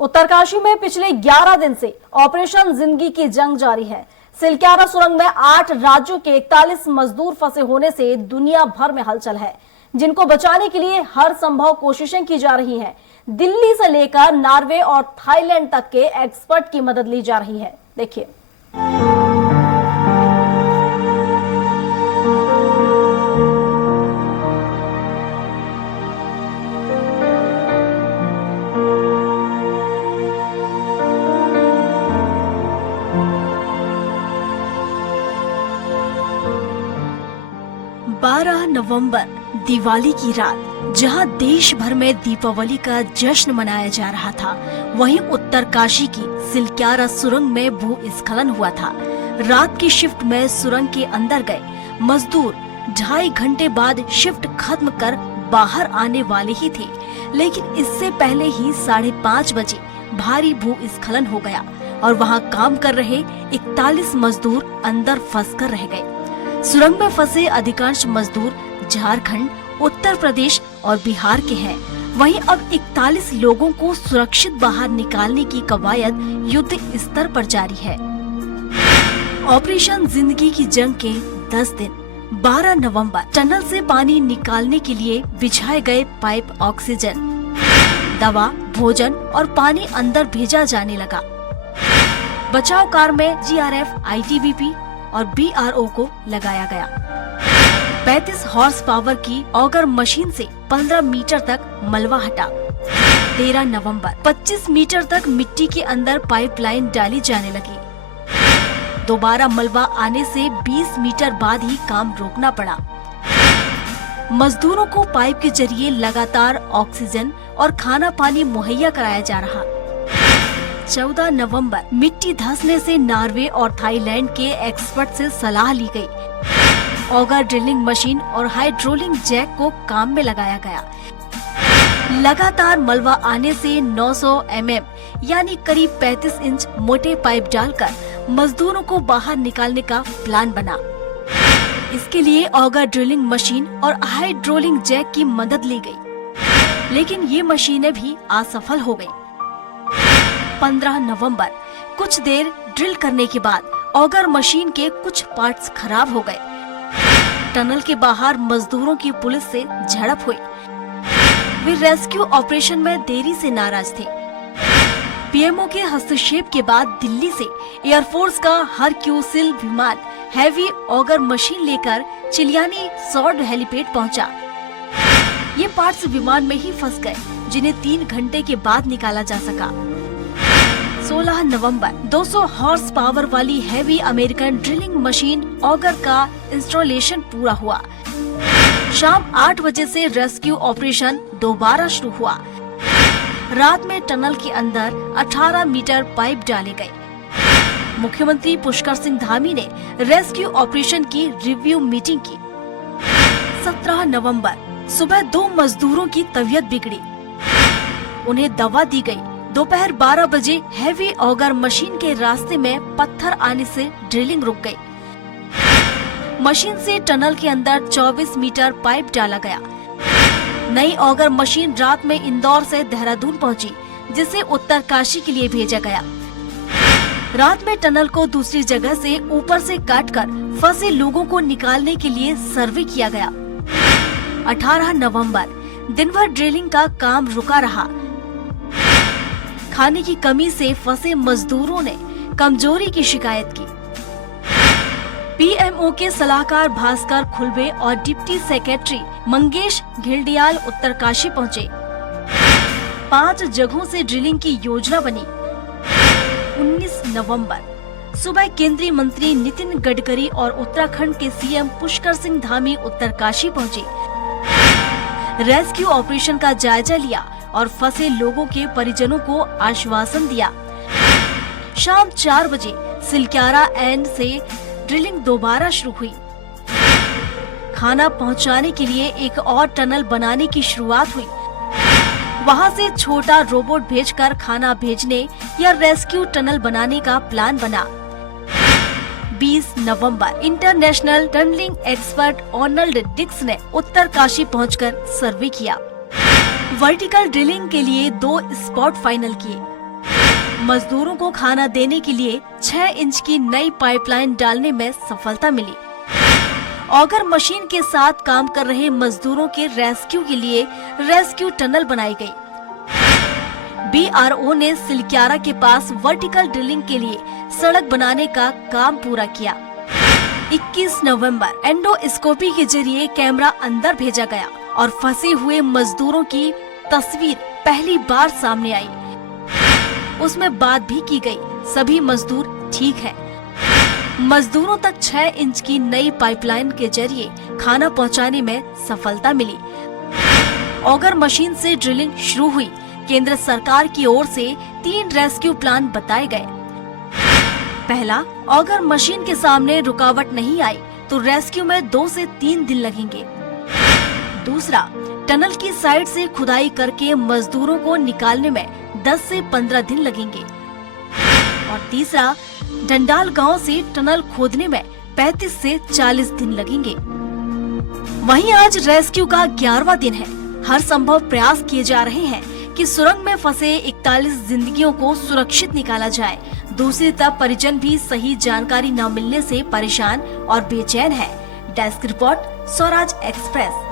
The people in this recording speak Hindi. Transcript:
उत्तरकाशी में पिछले 11 दिन से ऑपरेशन जिंदगी की जंग जारी है। सिलक्यारा सुरंग में 8 राज्यों के 41 मजदूर फंसे होने से दुनिया भर में हलचल है, जिनको बचाने के लिए हर संभव कोशिशें की जा रही हैं। दिल्ली से लेकर नॉर्वे और थाईलैंड तक के एक्सपर्ट की मदद ली जा रही है। देखिए। 12 नवंबर दिवाली की रात, जहां देश भर में दीपावली का जश्न मनाया जा रहा था, वहीं उत्तरकाशी की सिलक्यारा सुरंग में भूस्खलन हुआ था। रात की शिफ्ट में सुरंग के अंदर गए मजदूर 2.5 घंटे बाद शिफ्ट खत्म कर बाहर आने वाले ही थे, लेकिन इससे पहले ही 5:30 बजे भारी भूस्खलन हो गया और वहां काम कर रहे 41 मजदूर अंदर फंसकर रह गए। सुरंग में फंसे अधिकांश मजदूर झारखंड, उत्तर प्रदेश और बिहार के हैं। वहीं अब 41 लोगों को सुरक्षित बाहर निकालने की कवायद युद्ध स्तर पर जारी है। ऑपरेशन जिंदगी की जंग के 10 दिन 12 नवंबर टनल से पानी निकालने के लिए बिछाए गए पाइप, ऑक्सीजन, दवा, भोजन और पानी अंदर भेजा जाने लगा। बचाव कार्य में जीआरएफ, आईटीबीपी और बीआरओ को लगाया गया। 35 हॉर्स पावर की ऑगर मशीन से 15 मीटर तक मलबा हटा। 13 नवंबर 25 मीटर तक मिट्टी के अंदर पाइपलाइन डाली जाने लगी। दोबारा मलबा आने से 20 मीटर बाद ही काम रोकना पड़ा। मजदूरों को पाइप के जरिए लगातार ऑक्सीजन और खाना पानी मुहैया कराया जा रहा। 14 नवंबर मिट्टी धंसने से नॉर्वे और थाईलैंड के एक्सपर्ट से सलाह ली गई। ऑगर ड्रिलिंग मशीन और हाइड्रोलिक जैक को काम में लगाया गया। लगातार मलबा आने से 900 mm यानी करीब 35 इंच मोटे पाइप डालकर मजदूरों को बाहर निकालने का प्लान बना। इसके लिए ऑगर ड्रिलिंग मशीन और हाइड्रोलिक जैक की मदद ली गई, लेकिन ये मशीनें भी असफल हो गयी। 15 नवंबर कुछ देर ड्रिल करने के बाद ऑगर मशीन के कुछ पार्ट्स खराब हो गए। टनल के बाहर मजदूरों की पुलिस से झड़प हुई। वे रेस्क्यू ऑपरेशन में देरी से नाराज थे। पीएमओ के हस्तक्षेप के बाद दिल्ली से एयरफोर्स का हरक्यूलिस विमान हैवी ऑगर मशीन लेकर चिलियानी सॉर्ड हेलीपैड पहुंचा। ये पार्ट्स विमान में ही फंस गए, जिन्हें 3 घंटे के बाद निकाला जा सका। 16 नवंबर 200 हॉर्स पावर वाली heavy American drilling machine auger का इंस्टॉलेशन पूरा हुआ। शाम 8 बजे से रेस्क्यू ऑपरेशन दोबारा शुरू हुआ। रात में टनल के अंदर 18 मीटर पाइप डाले गए। मुख्यमंत्री पुष्कर सिंह धामी ने रेस्क्यू ऑपरेशन की रिव्यू मीटिंग की। 17 नवंबर सुबह 2 मजदूरों की तबीयत बिगड़ी, उन्हें दवा दी गई। दोपहर 12 बजे हैवी ऑगर मशीन के रास्ते में पत्थर आने से ड्रिलिंग रुक गई। मशीन से टनल के अंदर 24 मीटर पाइप डाला गया। नई ऑगर मशीन रात में इंदौर से देहरादून पहुंची, जिसे उत्तरकाशी के लिए भेजा गया। रात में टनल को दूसरी जगह से ऊपर से काटकर फंसे लोगों को निकालने के लिए सर्वे किया गया। 18 नवंबर दिन भर ड्रिलिंग का काम रुका रहा। खाने की कमी से फंसे मजदूरों ने कमजोरी की शिकायत की। पीएमओ के सलाहकार भास्कर खुलबे और डिप्टी सेक्रेटरी मंगेश घिल्डियाल उत्तरकाशी पहुंचे। 5 जगहों से ड्रिलिंग की योजना बनी। 19 नवंबर सुबह केंद्रीय मंत्री नितिन गडकरी और उत्तराखंड के सीएम पुष्कर सिंह धामी उत्तरकाशी पहुंचे। रेस्क्यू ऑपरेशन का जायजा लिया और फंसे लोगों के परिजनों को आश्वासन दिया। शाम 4 बजे सिलक्यारा एंड से ड्रिलिंग दोबारा शुरू हुई। खाना पहुंचाने के लिए एक और टनल बनाने की शुरुआत हुई। वहां से छोटा रोबोट भेजकर खाना भेजने या रेस्क्यू टनल बनाने का प्लान बना। 20 नवंबर इंटरनेशनल टनलिंग एक्सपर्ट ऑर्नल्ड डिक्स ने उत्तरकाशी पहुंचकर सर्वे किया। वर्टिकल ड्रिलिंग के लिए 2 स्पॉट फाइनल किए। मजदूरों को खाना देने के लिए 6 इंच की नई पाइपलाइन डालने में सफलता मिली। ऑगर मशीन के साथ काम कर रहे मजदूरों के रेस्क्यू के लिए रेस्क्यू टनल बनाई गई। BRO ने सिलक्यारा के पास वर्टिकल ड्रिलिंग के लिए सड़क बनाने का काम पूरा किया। 21 नवंबर एंडोस्कोपी के जरिए कैमरा अंदर भेजा गया और फंसे हुए मजदूरों की तस्वीर पहली बार सामने आई। उसमें बात भी की गई, सभी मजदूर ठीक हैं। मजदूरों तक 6 इंच की नई पाइपलाइन के जरिए खाना पहुंचाने में सफलता मिली। ऑगर मशीन से ड्रिलिंग शुरू हुई। केंद्र सरकार की ओर से 3 रेस्क्यू प्लान बताए गए। पहला, ऑगर मशीन के सामने रुकावट नहीं आई तो रेस्क्यू में 2 से 3 दिन लगेंगे। दूसरा, टनल की साइड से खुदाई करके मजदूरों को निकालने में 10 से 15 दिन लगेंगे। और तीसरा, डंडाल गांव से टनल खोदने में 35 से 40 दिन लगेंगे। वहीं आज रेस्क्यू का 11वां दिन है। हर संभव प्रयास किए जा रहे हैं कि सुरंग में फंसे 41 जिंदगियों को सुरक्षित निकाला जाए। दूसरी तरफ परिजन भी सही जानकारी न मिलने से परेशान और बेचैन है। Desk report, Swaraj express.